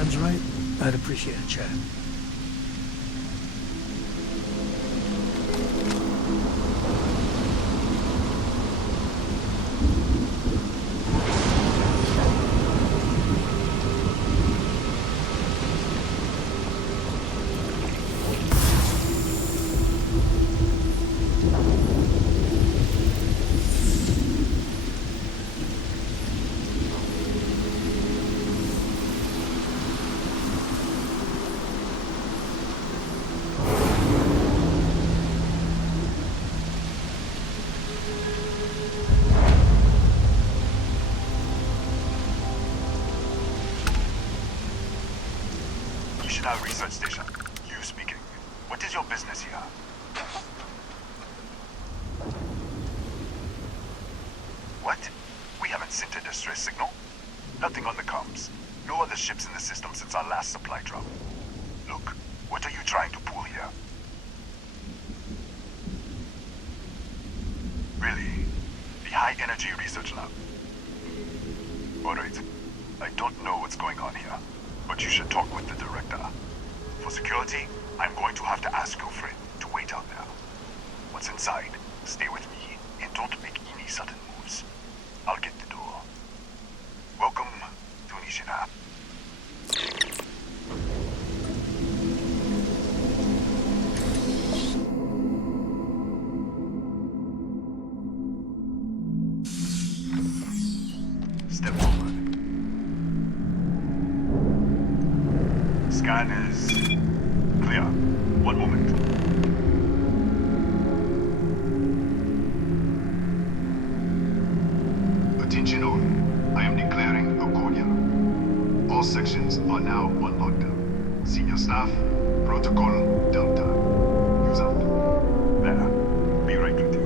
time's right, I'd appreciate a chat. Research station. You speaking. What is your business here? What? We haven't sent a distress signal? Nothing on the comms. No other ships in the system since our last supply drop. Look, what are you trying to pull here? Really? The High Energy Research Lab? Alright. I don't know what's going on here, but you should talk with the director. For security, I'm going to have to ask your friend to wait out there. Once inside, stay with me and don't make any sudden moves. I'll get the door. Welcome to Nishina. Step forward. Scan is clear. One moment. Attention all. I am declaring a cordial. All sections are now on lockdown. Senior staff, protocol Delta. Use out. There. Be right with you.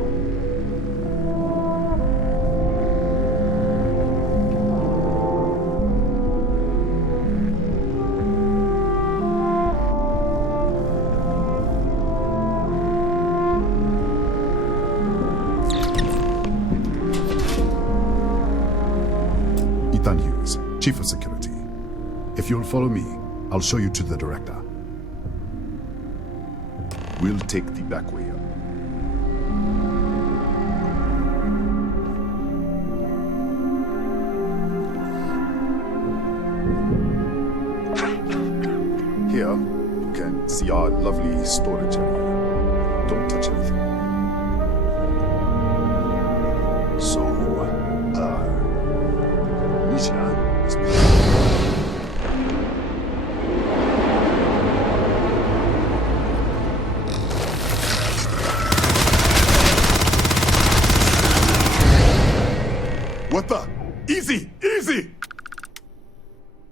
Chief of Security. If you'll follow me, I'll show you to the director. We'll take the back way up. Here, you can see our lovely storage area. Don't touch anything. So, Nisha, what the? Easy! Easy!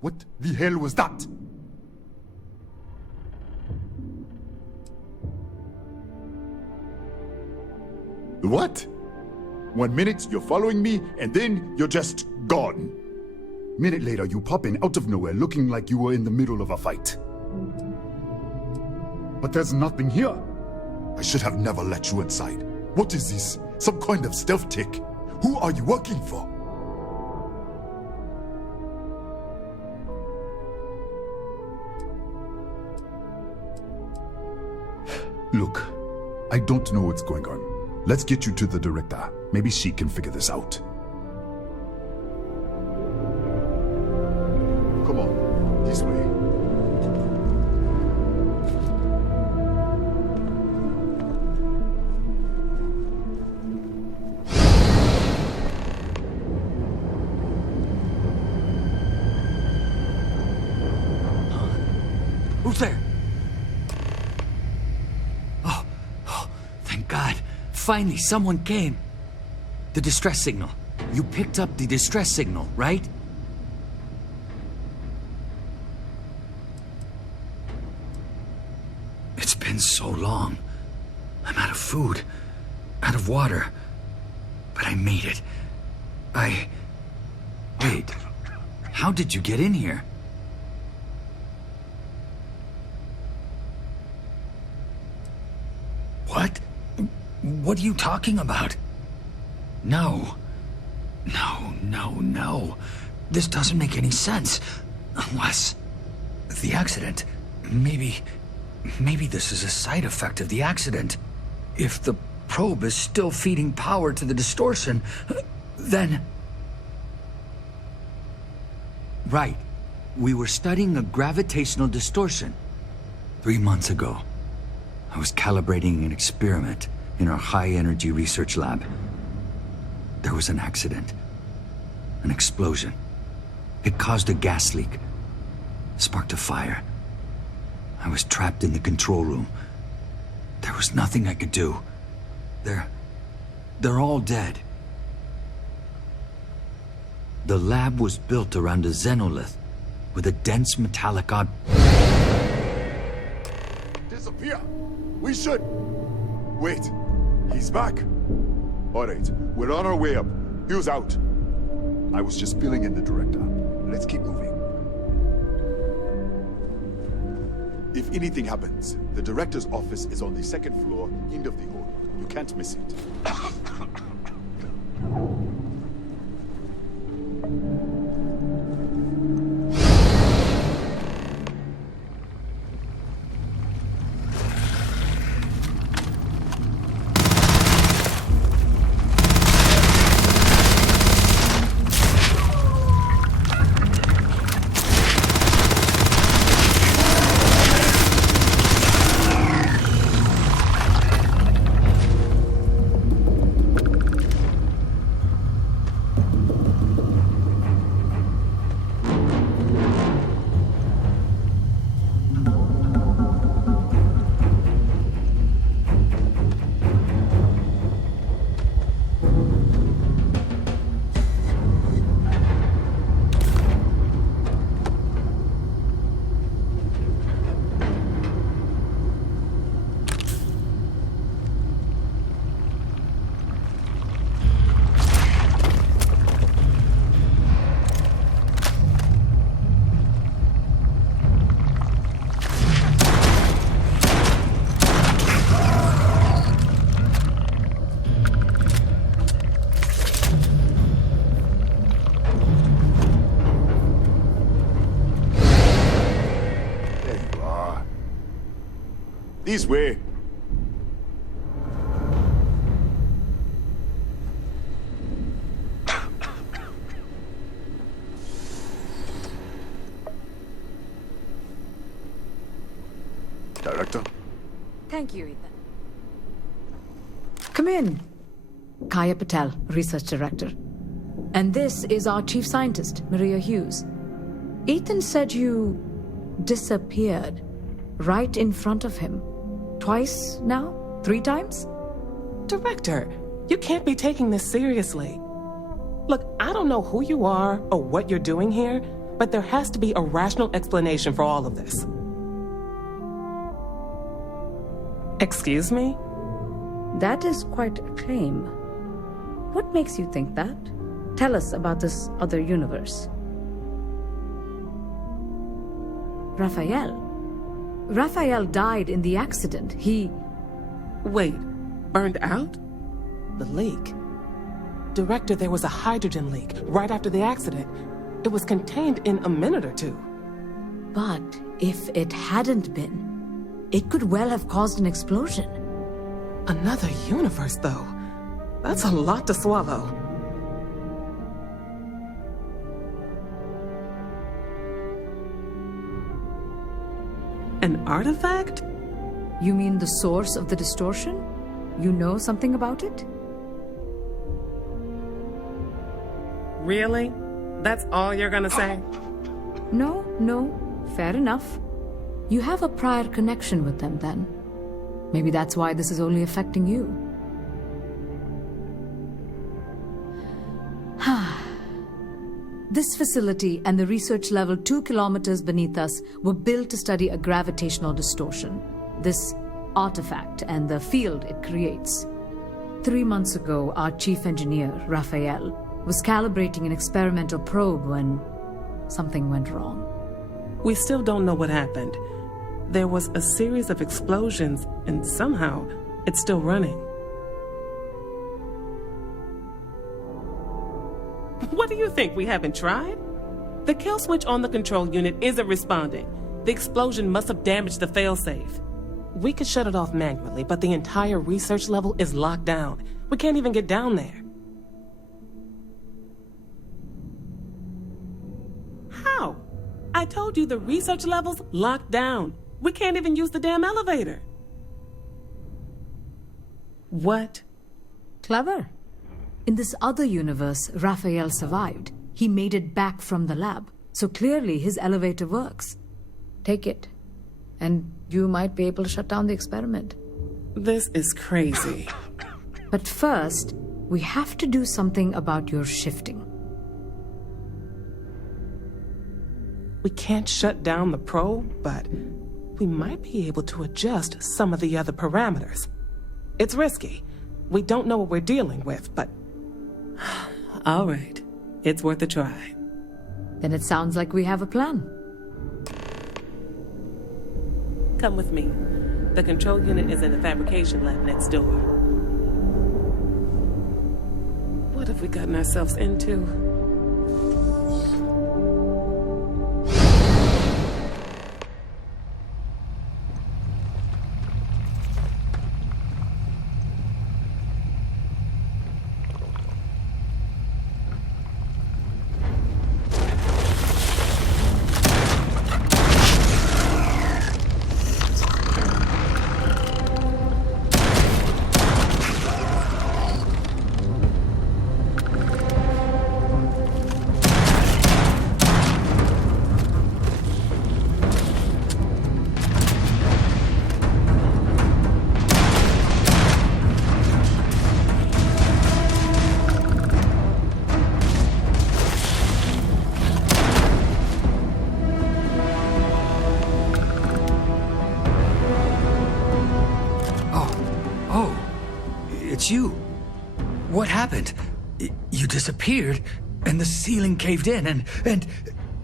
What the hell was that? What? 1 minute you're following me, and then you're just gone. Minute later, you pop in out of nowhere looking like you were in the middle of a fight. But there's nothing here. I should have never let you inside. What is this? Some kind of stealth tick? Who are you working for? Look, I don't know what's going on. Let's get you to the director. Maybe she can figure this out. Come on, this way. Who's there? Oh, thank God. Finally, someone came. The distress signal. You picked up the distress signal, right? It's been so long. I'm out of food, out of water. But I made it. Wait. How did you get in here? What? What are you talking about? No. No. This doesn't make any sense. The accident. Maybe this is a side effect of the accident. If the probe is still feeding power to the distortion, then... Right. We were studying a gravitational distortion. 3 months ago, I was calibrating an experiment in our high-energy research lab. There was an accident. An explosion. It caused a gas leak. Sparked a fire. I was trapped in the control room. There was nothing I could do. They're all dead. The lab was built around a xenolith with a dense metallic Disappear! We should... Wait. He's back. Alright, we're on our way up. Hugh's out. I was just filling in the director. Let's keep moving. If anything happens, the director's office is on the second floor, end of the hall. You can't miss it. This way. Director? Thank you, Ethan. Come in. Kaya Patel, Research Director. And this is our Chief Scientist, Maria Hughes. Ethan said you disappeared right in front of him. Twice now? 3 times? Director, you can't be taking this seriously. Look, I don't know who you are or what you're doing here, but there has to be a rational explanation for all of this. Excuse me? That is quite a claim. What makes you think that? Tell us about this other universe. Raphael died in the accident. Wait, burned out? The leak. Director, there was a hydrogen leak right after the accident. It was contained in a minute or 2. But if it hadn't been, it could well have caused an explosion. Another universe, though. That's a lot to swallow. An artifact? You mean the source of the distortion? You know something about it? Really? That's all you're gonna say? No, fair enough. You have a prior connection with them then. Maybe that's why this is only affecting you. This facility and the research level 2 kilometers beneath us were built to study a gravitational distortion, this artifact and the field it creates. 3 months ago, our chief engineer, Raphael, was calibrating an experimental probe when something went wrong. We still don't know what happened. There was a series of explosions, and somehow it's still running. What do you think? We haven't tried? The kill switch on the control unit isn't responding. The explosion must have damaged the failsafe. We could shut it off manually, but the entire research level is locked down. We can't even get down there. How? I told you the research level's locked down. We can't even use the damn elevator. What? Clever. In this other universe, Raphael survived. He made it back from the lab, so clearly his elevator works. Take it, and you might be able to shut down the experiment. This is crazy. But first, we have to do something about your shifting. We can't shut down the probe, but we might be able to adjust some of the other parameters. It's risky. We don't know what we're dealing with, but... All right. It's worth a try. Then it sounds like we have a plan. Come with me. The control unit is in the fabrication lab next door. What have we gotten ourselves into? It's you. What happened? You disappeared, and the ceiling caved in, and...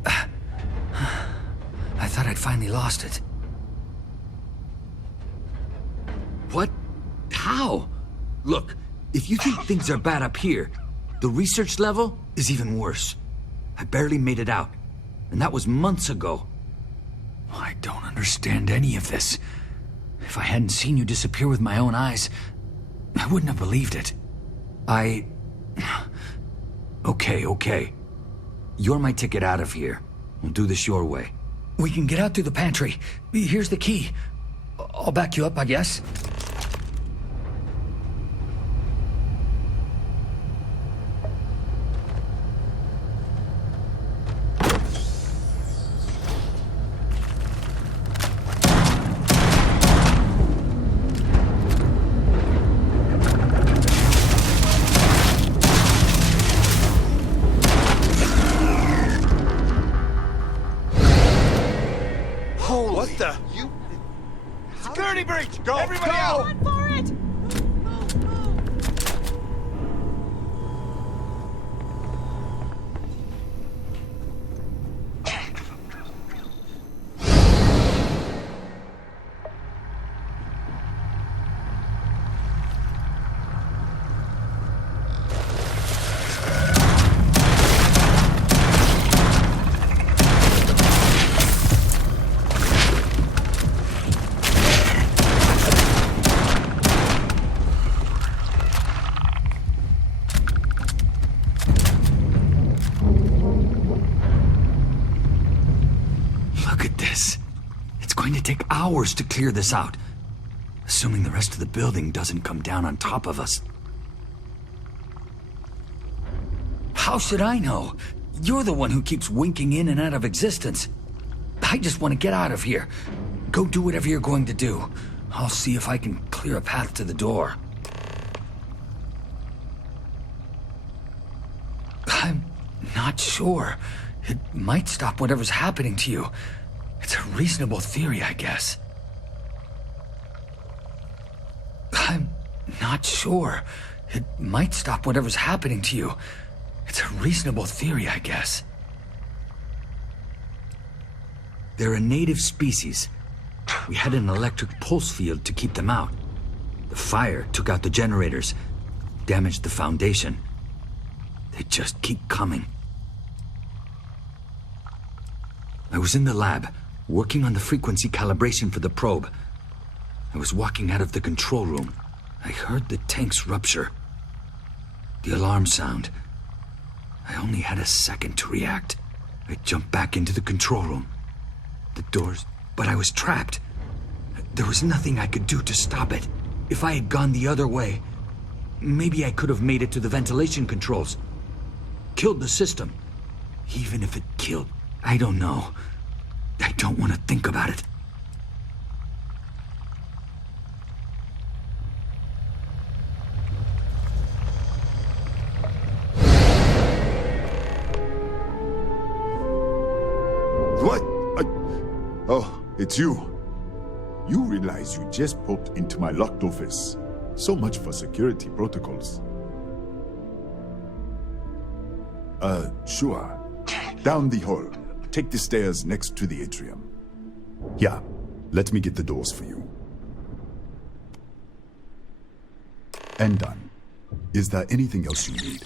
I thought I'd finally lost it. What? How? Look, if you think things are bad up here, the research level is even worse. I barely made it out, and that was months ago. I don't understand any of this. If I hadn't seen you disappear with my own eyes, I wouldn't have believed it. Okay. You're my ticket out of here. We'll do this your way. We can get out through the pantry. Here's the key. I'll back you up, I guess. What the? You... Security breach! Go! Everybody out! Run for it! Take hours to clear this out, assuming the rest of the building doesn't come down on top of us. How should I know? You're the one who keeps winking in and out of existence. I just want to get out of here. Go do whatever you're going to do. I'll see if I can clear a path to the door. I'm not sure. It might stop whatever's happening to you. It's a reasonable theory, I guess. I'm not sure. It might stop whatever's happening to you. It's a reasonable theory, I guess. They're a native species. We had an electric pulse field to keep them out. The fire took out the generators, damaged the foundation. They just keep coming. I was in the lab, working on the frequency calibration for the probe. I was walking out of the control room. I heard the tanks rupture. The alarm sound. I only had a second to react. I jumped back into the control room. The doors... But I was trapped. There was nothing I could do to stop it. If I had gone the other way, maybe I could have made it to the ventilation controls. Killed the system. Even if it killed... I don't know. I don't want to think about it. What? Oh, it's you. You realize you just popped into my locked office. So much for security protocols. Sure. Down the hall. Take the stairs next to the atrium. Yeah, let me get the doors for you. And done. Is there anything else you need?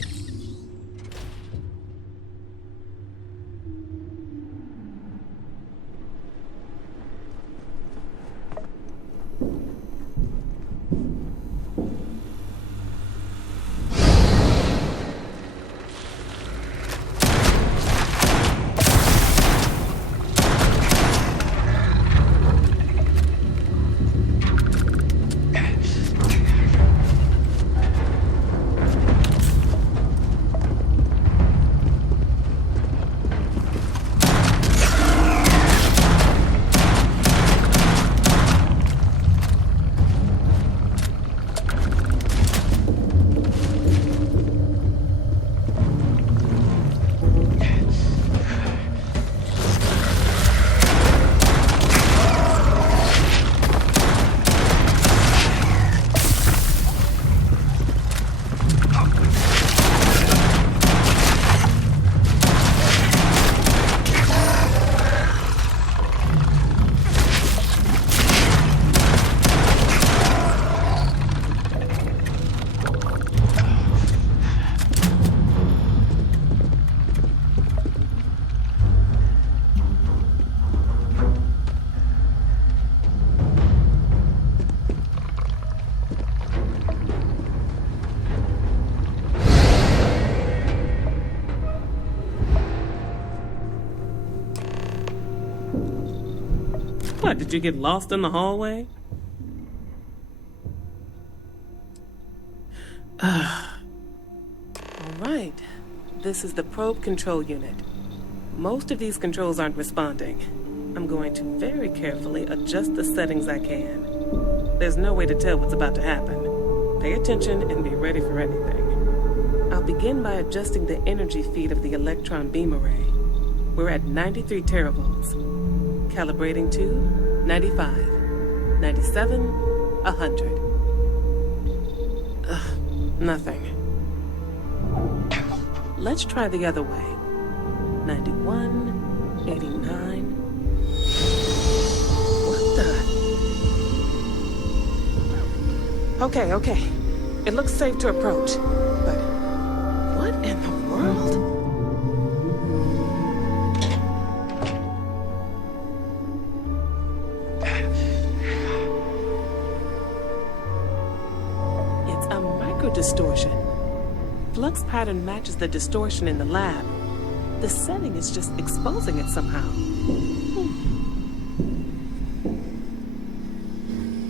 What, did you get lost in the hallway? Alright, this is the probe control unit. Most of these controls aren't responding. I'm going to very carefully adjust the settings I can. There's no way to tell what's about to happen. Pay attention and be ready for anything. I'll begin by adjusting the energy feed of the electron beam array. We're at 93 teravolts. Calibrating to 95, 97, 100. Nothing. Let's try the other way. 91, 89. What the? Okay. It looks safe to approach. But what in the world? Distortion. Flux pattern matches the distortion in the lab. The setting is just exposing it somehow.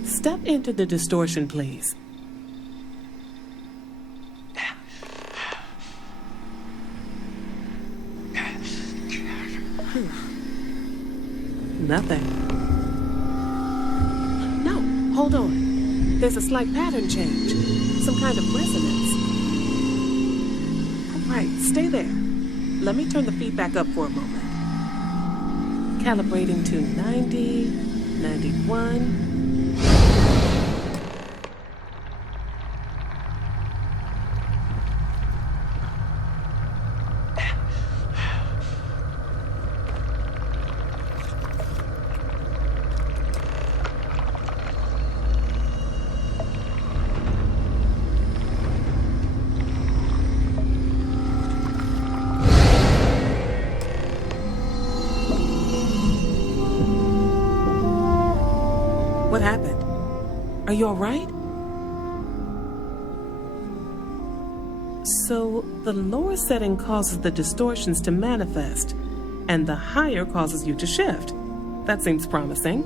Step into the distortion, please. Nothing. No, hold on. There's a slight pattern change. Some kind of resonance. Right, stay there. Let me turn the feedback up for a moment. Calibrating to 90, 91. What happened? Are you all right? So, the lower setting causes the distortions to manifest, and the higher causes you to shift. That seems promising.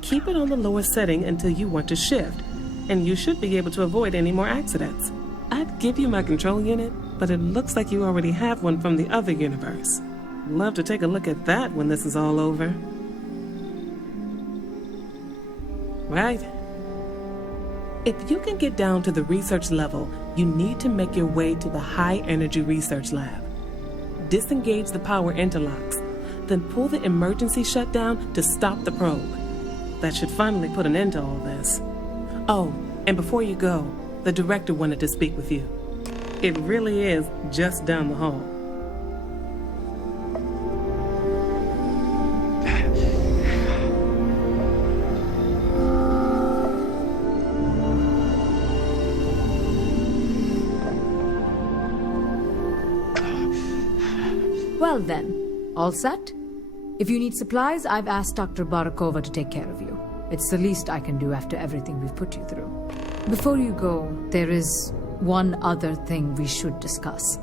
Keep it on the lower setting until you want to shift, and you should be able to avoid any more accidents. I'd give you my control unit, but it looks like you already have one from the other universe. Love to take a look at that when this is all over. Right. If you can get down to the research level, you need to make your way to the High Energy Research Lab. Disengage the power interlocks, then pull the emergency shutdown to stop the probe. That should finally put an end to all this. Oh, and before you go, the director wanted to speak with you. It really is just down the hall. Well then, all set? If you need supplies, I've asked Dr. Barakova to take care of you. It's the least I can do after everything we've put you through. Before you go, there is one other thing we should discuss.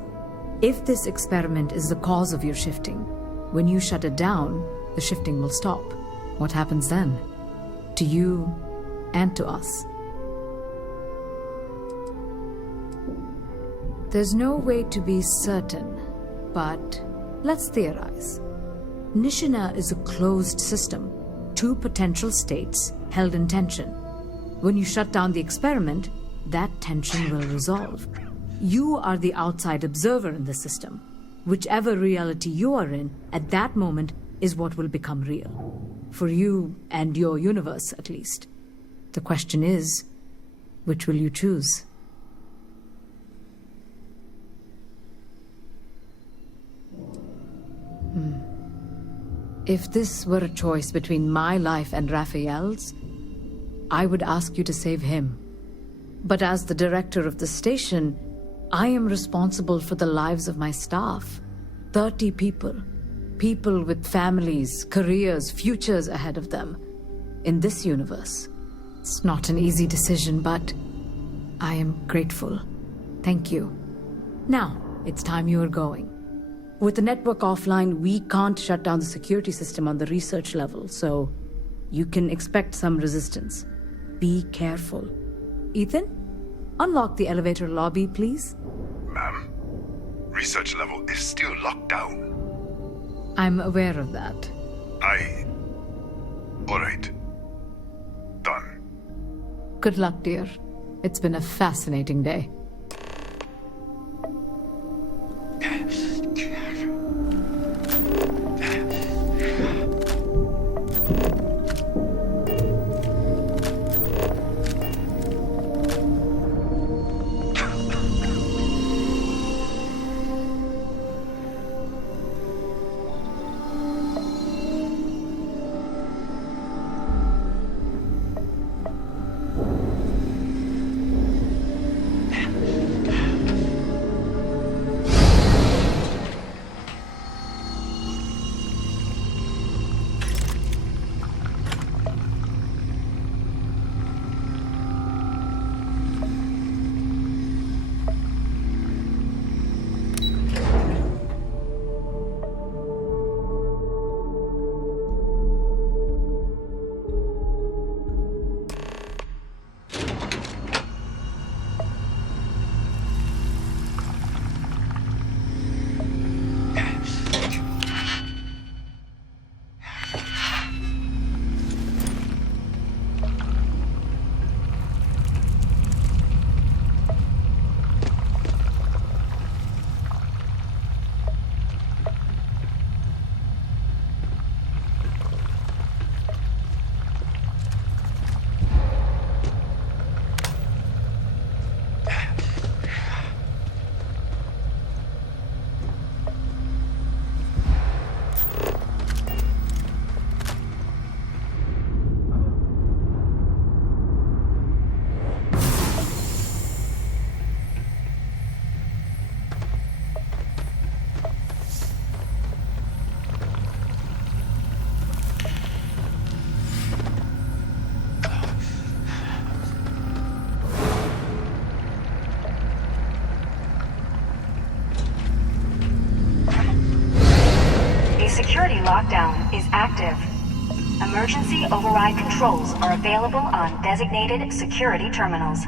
If this experiment is the cause of your shifting, when you shut it down, the shifting will stop. What happens then? To you and to us. There's no way to be certain, but let's theorize. Nishina is a closed system, two potential states held in tension. When you shut down the experiment, that tension will resolve. You are the outside observer in the system. Whichever reality you are in, at that moment, is what will become real. For you and your universe, at least. The question is, which will you choose? If this were a choice between my life and Raphael's, I would ask you to save him. But as the director of the station, I am responsible for the lives of my staff. 30 people. People with families, careers, futures ahead of them. In this universe. It's not an easy decision, but I am grateful. Thank you. Now, it's time you are going. With the network offline, we can't shut down the security system on the research level, so you can expect some resistance. Be careful. Ethan, unlock the elevator lobby, please. Ma'am, research level is still locked down. I'm aware of that. All right. Done. Good luck, dear. It's been a fascinating day. lockdown is active. Emergency override controls are available on designated security terminals.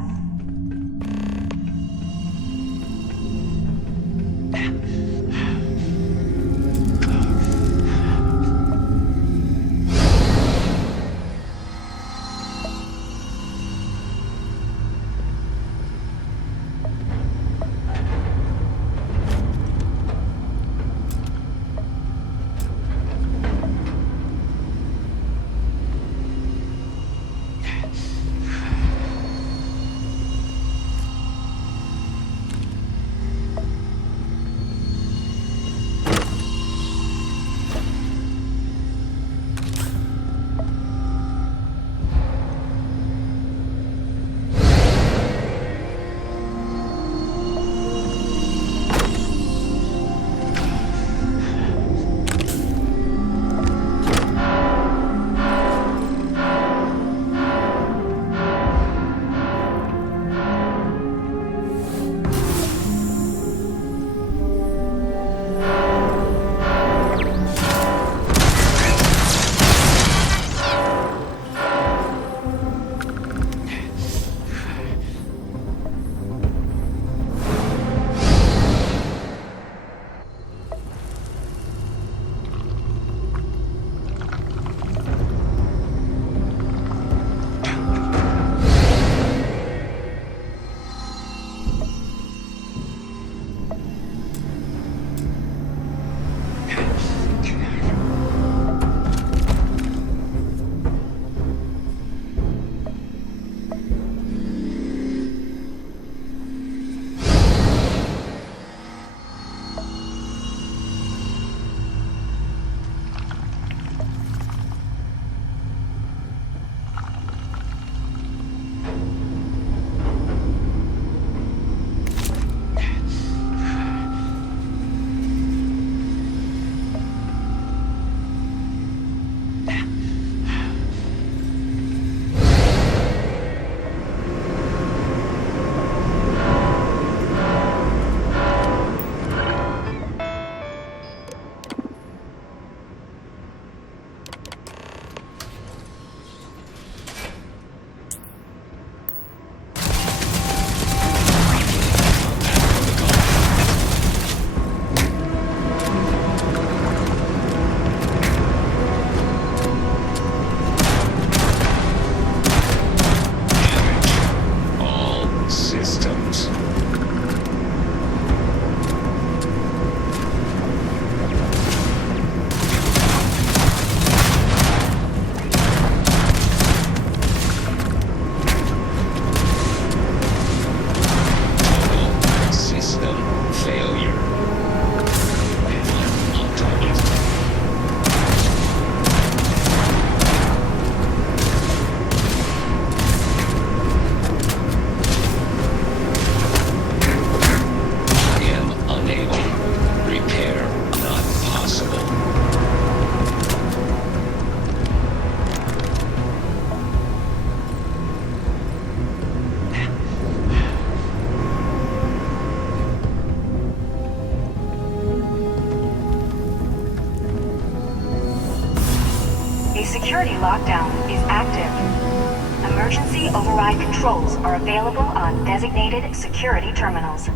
Security lockdown is active. Emergency override controls are available on designated security terminals.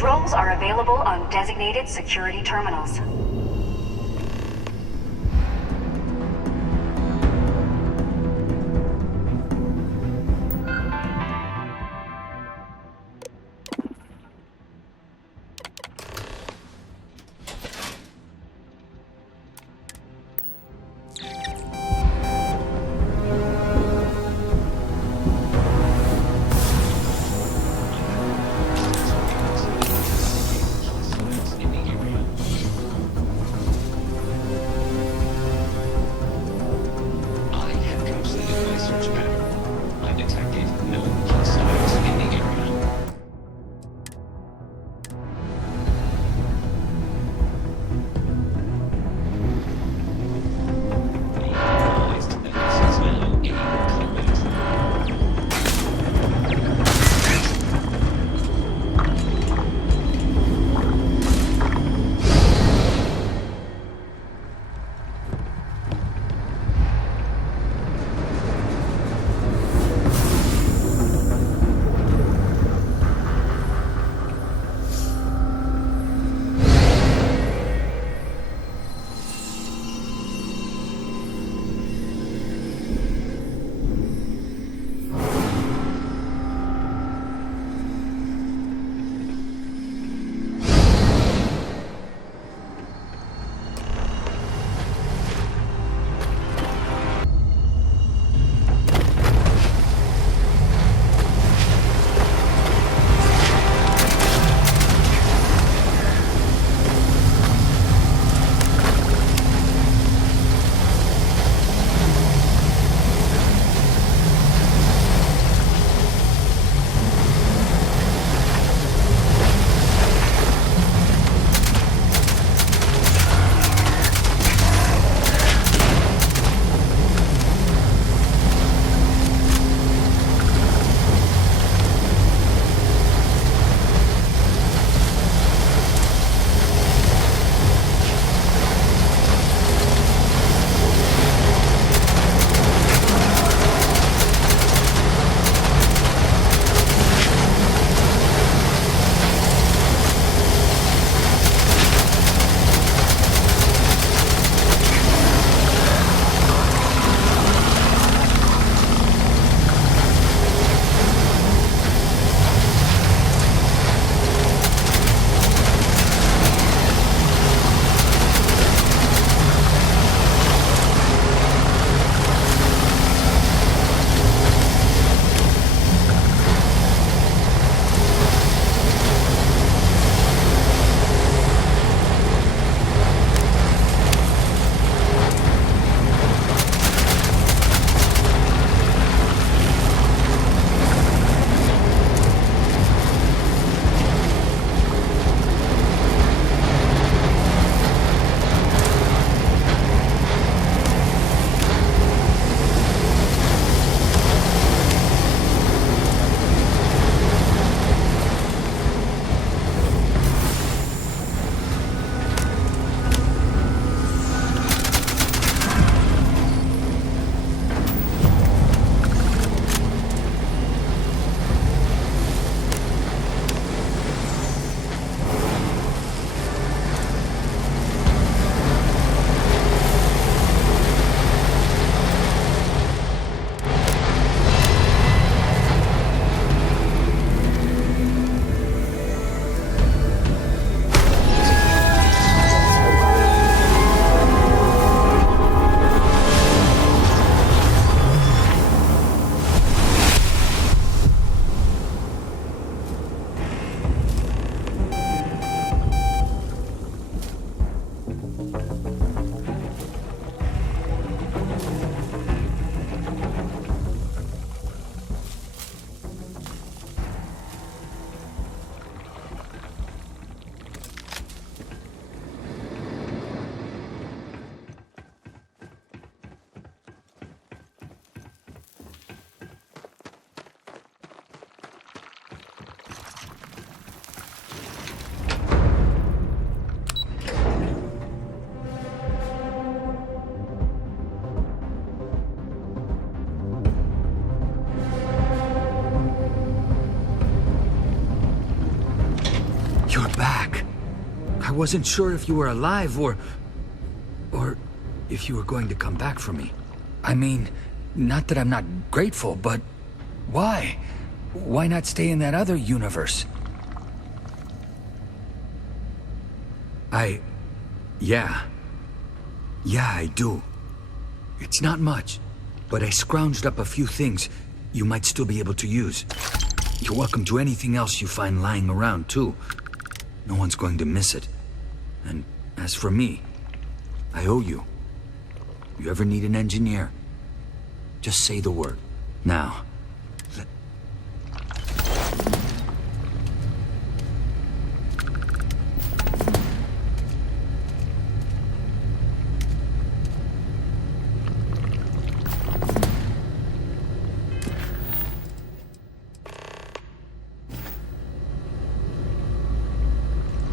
Controls are available on designated security terminals. You're back. I wasn't sure if you were alive or if you were going to come back for me. I mean, not that I'm not grateful, but why? Why not stay in that other universe? Yeah, I do. It's not much, but I scrounged up a few things you might still be able to use. You're welcome to anything else you find lying around, too. No one's going to miss it. And as for me, I owe you. You ever need an engineer, just say the word. Now,